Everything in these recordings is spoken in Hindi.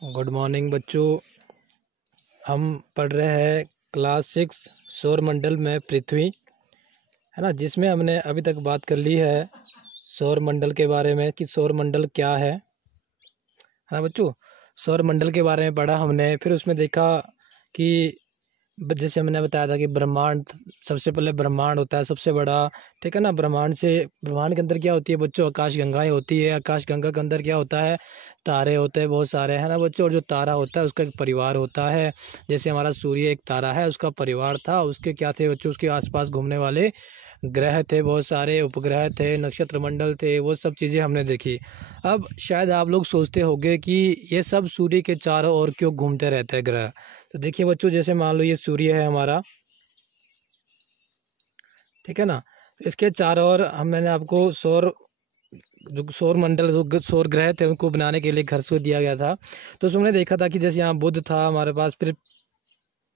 गुड मॉर्निंग बच्चों। हम पढ़ रहे हैं क्लास 6 सौरमंडल में पृथ्वी, है ना, जिसमें हमने अभी तक बात कर ली है सौरमंडल के बारे में कि सौरमंडल क्या है। हाँ बच्चों, सौरमंडल के बारे में पढ़ा हमने। फिर उसमें देखा कि जैसे हमने बताया था कि ब्रह्मांड, सबसे पहले ब्रह्मांड होता है सबसे बड़ा, ठीक है ना। ब्रह्मांड के अंदर क्या होती है बच्चों? आकाशगंगाएं होती है। आकाशगंगा के अंदर क्या होता है? तारे होते हैं बहुत सारे, है ना बच्चों। और जो तारा होता है उसका एक परिवार होता है। जैसे हमारा सूर्य एक तारा है, उसका परिवार था। उसके क्या थे बच्चों? उसके आसपास घूमने वाले ग्रह थे, बहुत सारे उपग्रह थे, नक्षत्र मंडल थे, वो सब चीज़ें हमने देखी। अब शायद आप लोग सोचते होंगे कि ये सब सूर्य के चारों ओर क्यों घूमते रहते हैं ग्रह। तो देखिए बच्चों, जैसे मान लो ये सूर्य है हमारा, ठीक है ना। तो इसके चारों ओर मैंने आपको सौर मंडल, जो सौर ग्रह थे उनको बनाने के लिए घर से दिया गया था। तो उसमें देखा था कि जैसे यहाँ बुध था हमारे पास, फिर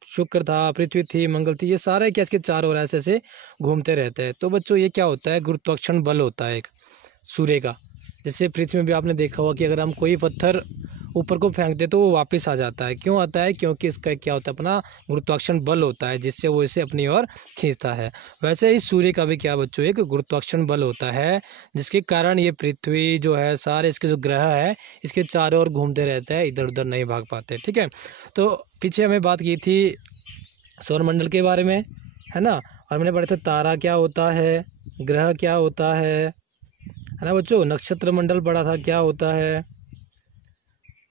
शुक्र था, पृथ्वी थी, मंगल थी, ये सारे क्या इसके चारों ओर ऐसे ऐसे घूमते रहते हैं। तो बच्चों ये क्या होता है? गुरुत्वाकर्षण बल होता है एक सूर्य का। जैसे पृथ्वी में भी आपने देखा होगा कि अगर हम कोई पत्थर ऊपर को फेंकते तो वो वापस आ जाता है। क्यों आता है? क्योंकि इसका क्या होता है, अपना गुरुत्वाकर्षण बल होता है, जिससे वो इसे अपनी ओर खींचता है। वैसे ही सूर्य का भी क्या बच्चों, एक गुरुत्वाकर्षण बल होता है, जिसके कारण ये पृथ्वी जो है, सारे इसके जो ग्रह है इसके चारों ओर घूमते रहते हैं, इधर उधर नहीं भाग पाते, ठीक है। तो पीछे हमें बात की थी सौरमंडल के बारे में, है ना। और मैंने पढ़ा था तारा क्या होता है, ग्रह क्या होता है ना बच्चों। नक्षत्र मंडल पढ़ा था क्या होता है,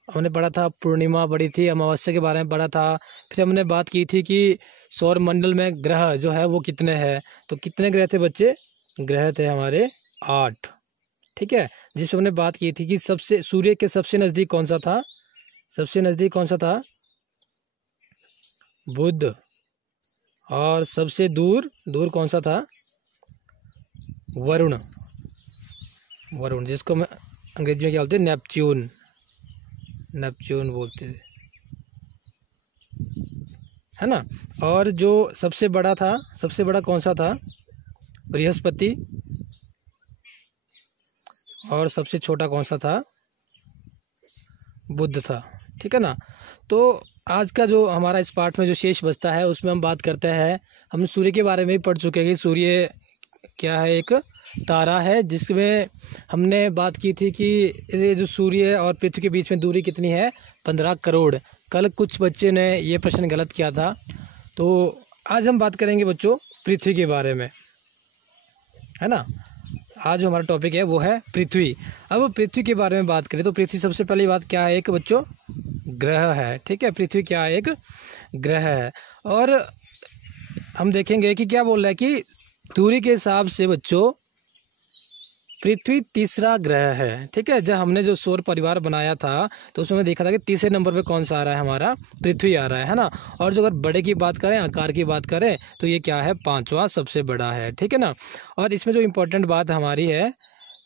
हमने पढ़ा था। पूर्णिमा पढ़ी थी, अमावस्या के बारे में पढ़ा था। फिर हमने बात की थी कि सौरमंडल में ग्रह जो है वो कितने हैं। तो कितने ग्रह थे बच्चे? ग्रह थे हमारे 8, ठीक है। जिसमें हमने बात की थी कि सबसे सूर्य के सबसे नज़दीक कौन सा था? सबसे नज़दीक कौन सा था? बुध। और सबसे दूर दूर कौन सा था? वरुण। वरुण, जिसको मैं अंग्रेजी में क्या बोलते हैं? नेपच्यून। नेपच्यून बोलते थे, है ना। और जो सबसे बड़ा था, सबसे बड़ा कौन सा था? बृहस्पति। और सबसे छोटा कौन सा था? बुध था, ठीक है ना। तो आज का जो हमारा इस पाठ में जो शेष बचता है उसमें हम बात करते हैं। हम सूर्य के बारे में भी पढ़ चुके हैं कि सूर्य क्या है? एक तारा है, जिसमें हमने बात की थी कि ये जो सूर्य और पृथ्वी के बीच में दूरी कितनी है? 15 करोड़। कल कुछ बच्चे ने ये प्रश्न गलत किया था। तो आज हम बात करेंगे बच्चों पृथ्वी के बारे में, है ना। आज जो हमारा टॉपिक है वो है पृथ्वी। अब पृथ्वी के बारे में बात करें तो पृथ्वी सबसे पहली बात क्या है? एक बच्चों ग्रह है, ठीक है। पृथ्वी क्या है? एक ग्रह है। और हम देखेंगे कि क्या बोल रहा है कि दूरी के हिसाब से बच्चों पृथ्वी तीसरा ग्रह है, ठीक है। जब हमने जो सौर परिवार बनाया था तो उसमें देखा था कि तीसरे नंबर पे कौन सा आ रहा है? हमारा पृथ्वी आ रहा है ना। और जो अगर बड़े की बात करें, आकार की बात करें, तो ये क्या है? 5वां सबसे बड़ा है, ठीक है ना। और इसमें जो इम्पोर्टेंट बात हमारी है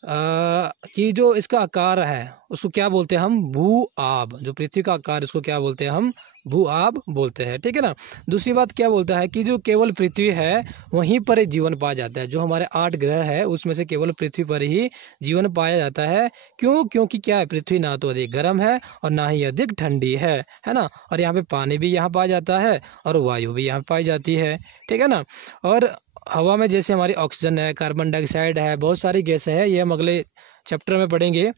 कि जो इसका आकार है उसको क्या बोलते हैं हम? भू आब। जो पृथ्वी का आकार उसको क्या बोलते हैं हम? भू आब बोलते हैं, ठीक है ना। दूसरी बात क्या बोलता है कि जो केवल पृथ्वी है वहीं पर ही जीवन पाया जाता है। जो हमारे 8 ग्रह है उसमें से केवल पृथ्वी पर ही जीवन पाया जाता है। क्यों? क्योंकि क्या है? पृथ्वी ना तो अधिक गर्म है और ना ही अधिक ठंडी है ना। और यहाँ पे पानी भी यहाँ पाया जाता है और वायु भी यहाँ पाई जाती है, ठीक है ना। और हवा में जैसे हमारी ऑक्सीजन है, कार्बन डाइऑक्साइड है, बहुत सारी गैसें हैं, ये हम अगले चैप्टर में पढ़ेंगे,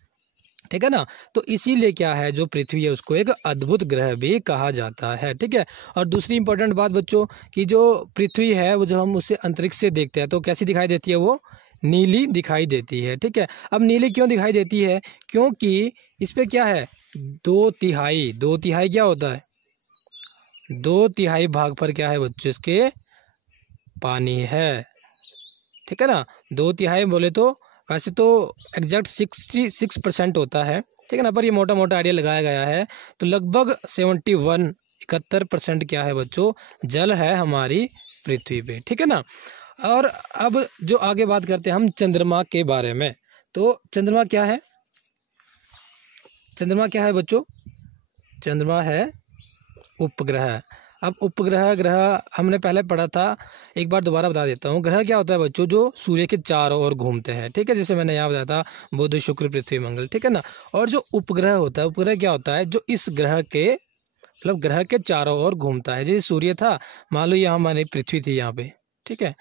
ठीक है ना। तो इसीलिए क्या है, जो पृथ्वी है उसको एक अद्भुत ग्रह भी कहा जाता है, ठीक है। और दूसरी इंपॉर्टेंट बात बच्चों कि जो पृथ्वी है वो जब हम उसे अंतरिक्ष से देखते हैं तो कैसी दिखाई देती है? वो नीली दिखाई देती है, ठीक है। अब नीली क्यों दिखाई देती है? क्योंकि इस पे क्या है? 2/3, 2/3 क्या होता है? 2/3 भाग पर क्या है बच्चों? इसके पानी है, ठीक है ना। 2/3 बोले तो वैसे तो एग्जैक्ट 66% होता है, ठीक है ना, पर ये मोटा मोटा आइडिया लगाया गया है। तो लगभग 71% क्या है बच्चों? जल है हमारी पृथ्वी पे, ठीक है ना। और अब जो आगे बात करते हैं हम चंद्रमा के बारे में। तो चंद्रमा क्या है? चंद्रमा क्या है बच्चों? चंद्रमा है उपग्रह। अब उपग्रह ग्रह हमने पहले पढ़ा था, एक बार दोबारा बता देता हूँ। ग्रह क्या होता है बच्चों, जो सूर्य के चारों ओर घूमते हैं, ठीक है, जैसे मैंने यहाँ बताया था बुध शुक्र पृथ्वी मंगल, ठीक है ना। और जो उपग्रह होता है, उपग्रह क्या होता है, जो इस ग्रह के मतलब ग्रह के चारों ओर घूमता है। जैसे सूर्य था, मान लो ये हमारी पृथ्वी थी यहाँ पे, ठीक है,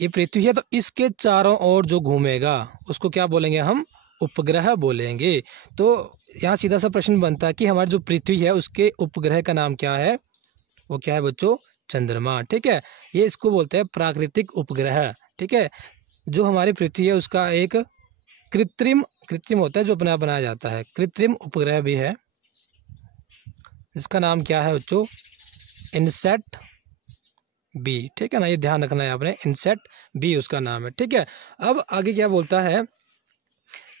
ये पृथ्वी है, तो इसके चारों ओर जो घूमेगा उसको क्या बोलेंगे हम, उपग्रह बोलेंगे। तो यहाँ सीधा सा प्रश्न बनता है कि हमारी जो पृथ्वी है उसके उपग्रह का नाम क्या है, वो क्या है बच्चों, चंद्रमा, ठीक है। ये इसको बोलते हैं प्राकृतिक उपग्रह, ठीक है। जो हमारी पृथ्वी है उसका एक कृत्रिम कृत्रिम होता है, जो अपने आप बनाया जाता है, कृत्रिम उपग्रह भी है, जिसका नाम क्या है बच्चों, इनसैट बी, ठीक है ना, ये ध्यान रखना है आपने, इनसैट बी उसका नाम है, ठीक है। अब आगे क्या बोलता है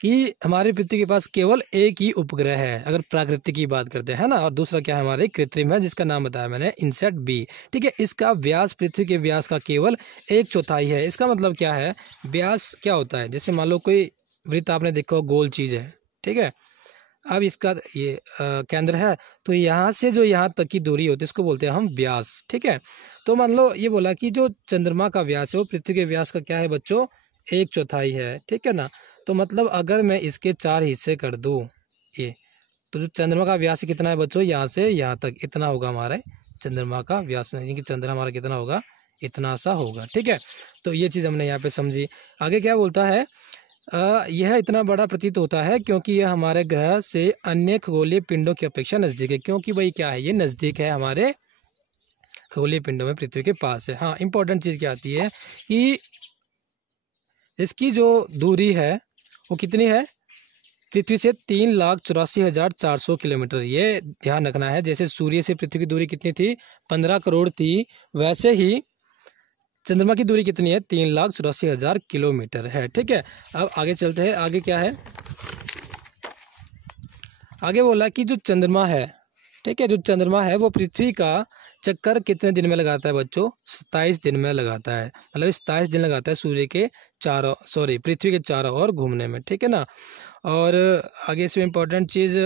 कि हमारी पृथ्वी के पास केवल एक ही उपग्रह है, अगर प्राकृतिक की बात करते हैं ना, और दूसरा क्या है हमारे कृत्रिम है, जिसका नाम बताया मैंने, इनसैट बी, ठीक है। इसका व्यास पृथ्वी के व्यास का केवल 1/4 है। इसका मतलब क्या है, व्यास क्या होता है, जैसे मान लो कोई वृत्त आपने देखा हो, गोल चीज़ है, ठीक है। अब इसका ये केंद्र है, तो यहाँ से जो यहाँ तक की दूरी होती है इसको बोलते हैं हम व्यास, ठीक है। तो मान लो ये बोला कि जो चंद्रमा का व्यास है वो पृथ्वी के व्यास का क्या है बच्चों, 1/4 है, ठीक है ना। तो मतलब अगर मैं इसके 4 हिस्से कर दूँ ये, तो जो चंद्रमा का व्यास कितना है बच्चों, यहाँ से यहाँ तक इतना होगा हमारे चंद्रमा का व्यास, यानी कि चंद्र हमारा कितना होगा, इतना सा होगा, ठीक है। तो ये चीज़ हमने यहाँ पे समझी। आगे क्या बोलता है, यह इतना बड़ा प्रतीत होता है क्योंकि यह हमारे ग्रह से अन्य खगोलीय पिंडों की अपेक्षा नज़दीक है, क्योंकि भाई क्या है, ये नज़दीक है हमारे खगोलीय पिंडों में, पृथ्वी के पास है। हाँ, इंपॉर्टेंट चीज़ क्या आती है कि इसकी जो दूरी है वो कितनी है, पृथ्वी से 3,84,400 किलोमीटर, ये ध्यान रखना है। जैसे सूर्य से पृथ्वी की दूरी कितनी थी, 15 करोड़ थी, वैसे ही चंद्रमा की दूरी कितनी है, 3,84,000 किलोमीटर है, ठीक है। अब आगे चलते हैं, आगे क्या है, आगे बोला कि जो चंद्रमा है, ठीक है, जो चंद्रमा है वो पृथ्वी का चक्कर कितने दिन में लगाता है बच्चों, 27 दिन में लगाता है। मतलब 27 दिन लगाता है सूर्य के चारों, सॉरी पृथ्वी के चारों ओर घूमने में, ठीक है ना। और आगे इसमें इंपॉर्टेंट चीज़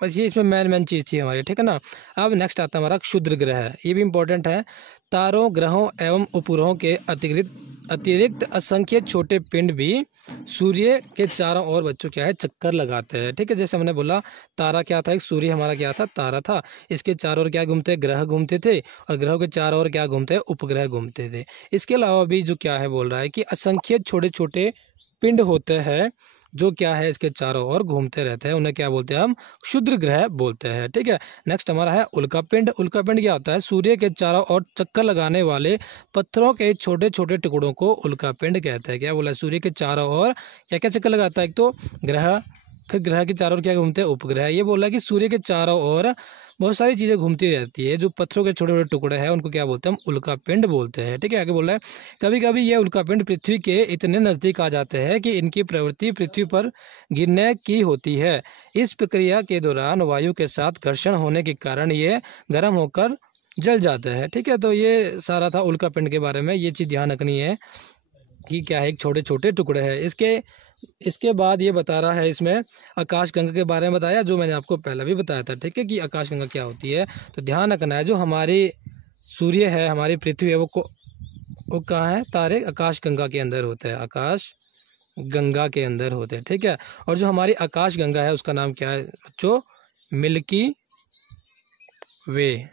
बस ये इसमें मेन चीज़ थी हमारी, ठीक है ना। अब नेक्स्ट आता है हमारा क्षुद्र ग्रह, ये भी इंपॉर्टेंट है। तारों, ग्रहों एवं उपग्रहों के अतिरिक्त असंख्य छोटे पिंड भी सूर्य के चारों ओर बच्चों क्या है, चक्कर लगाते हैं, ठीक है। जैसे हमने बोला तारा क्या था, एक सूर्य हमारा क्या था, तारा था, इसके चारों ओर क्या घूमते, ग्रह घूमते थे, और ग्रहों के चारों ओर क्या घूमते, उपग्रह घूमते थे। इसके अलावा भी जो क्या है बोल रहा है कि असंख्य छोटे छोटे पिंड होते हैं जो क्या है इसके चारों ओर घूमते रहते हैं, उन्हें क्या बोलते हैं हम, क्षुद्र ग्रह बोलते हैं, ठीक है। नेक्स्ट हमारा है उल्कापिंड। उल्कापिंड क्या होता है, सूर्य के चारों ओर चक्कर लगाने वाले पत्थरों के छोटे छोटे टुकड़ों को उल्कापिंड कहते हैं। क्या बोला, सूर्य के चारों ओर क्या क्या चक्कर लगाता है, एक तो ग्रह, फिर ग्रह के चारों ओर क्या घूमते हैं, उपग्रह। ये बोला कि सूर्य के चारों ओर बहुत सारी चीज़ें घूमती रहती है, जो पत्थरों के छोटे छोटे टुकड़े हैं उनको क्या बोलते हैं, हम उल्कापिंड बोलते हैं, ठीक है। आगे बोल रहा है कभी कभी ये उल्कापिंड पृथ्वी के इतने नज़दीक आ जाते हैं कि इनकी प्रवृत्ति पृथ्वी पर गिरने की होती है। इस प्रक्रिया के दौरान वायु के साथ घर्षण होने के कारण ये गर्म होकर जल जाते हैं, ठीक है। तो ये सारा था उल्कापिंड के बारे में, ये चीज़ ध्यान रखनी है कि क्या है, एक छोटे छोटे टुकड़े हैं। इसके बाद ये बता रहा है इसमें आकाशगंगा के बारे में बताया, जो मैंने आपको पहले भी बताया था, ठीक है, कि आकाशगंगा क्या होती है। तो ध्यान रखना है, जो हमारी सूर्य है, हमारी पृथ्वी है, वो कहाँ है, तारे आकाशगंगा के अंदर होते हैं, आकाशगंगा के अंदर होते हैं, ठीक है। और जो हमारी आकाशगंगा है उसका नाम क्या है बच्चों, मिल्की वे,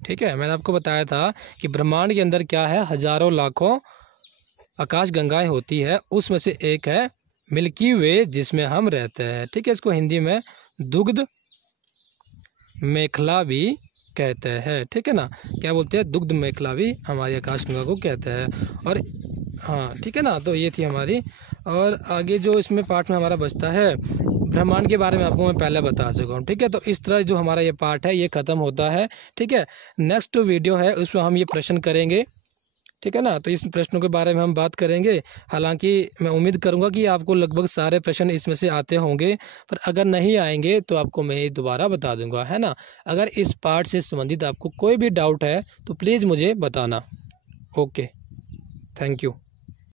ठीक है। मैंने आपको बताया था कि ब्रह्मांड के अंदर क्या है, हजारों लाखों आकाशगंगाएं होती है, उसमें से एक है मिल्की वे जिसमें हम रहते हैं, ठीक है। इसको हिंदी में दुग्ध मेखला भी कहते हैं, ठीक है ना। क्या बोलते हैं, दुग्ध मेखला भी हमारी आकाशगंगा को कहते हैं। और हाँ, ठीक है ना, तो ये थी हमारी। और आगे जो इसमें पार्ट में हमारा बचता है, ब्रह्मांड के बारे में आपको मैं पहले बता चुका हूँ, ठीक है। तो इस तरह जो हमारा ये पार्ट है ये ख़त्म होता है, ठीक है। नेक्स्ट वीडियो है उसमें हम ये प्रश्न करेंगे, ठीक है ना। तो इस प्रश्नों के बारे में हम बात करेंगे। हालांकि मैं उम्मीद करूंगा कि आपको लगभग सारे प्रश्न इसमें से आते होंगे, पर अगर नहीं आएंगे तो आपको मैं दोबारा बता दूंगा, है ना। अगर इस पार्ट से संबंधित आपको कोई भी डाउट है तो प्लीज़ मुझे बताना। Okay, thank you.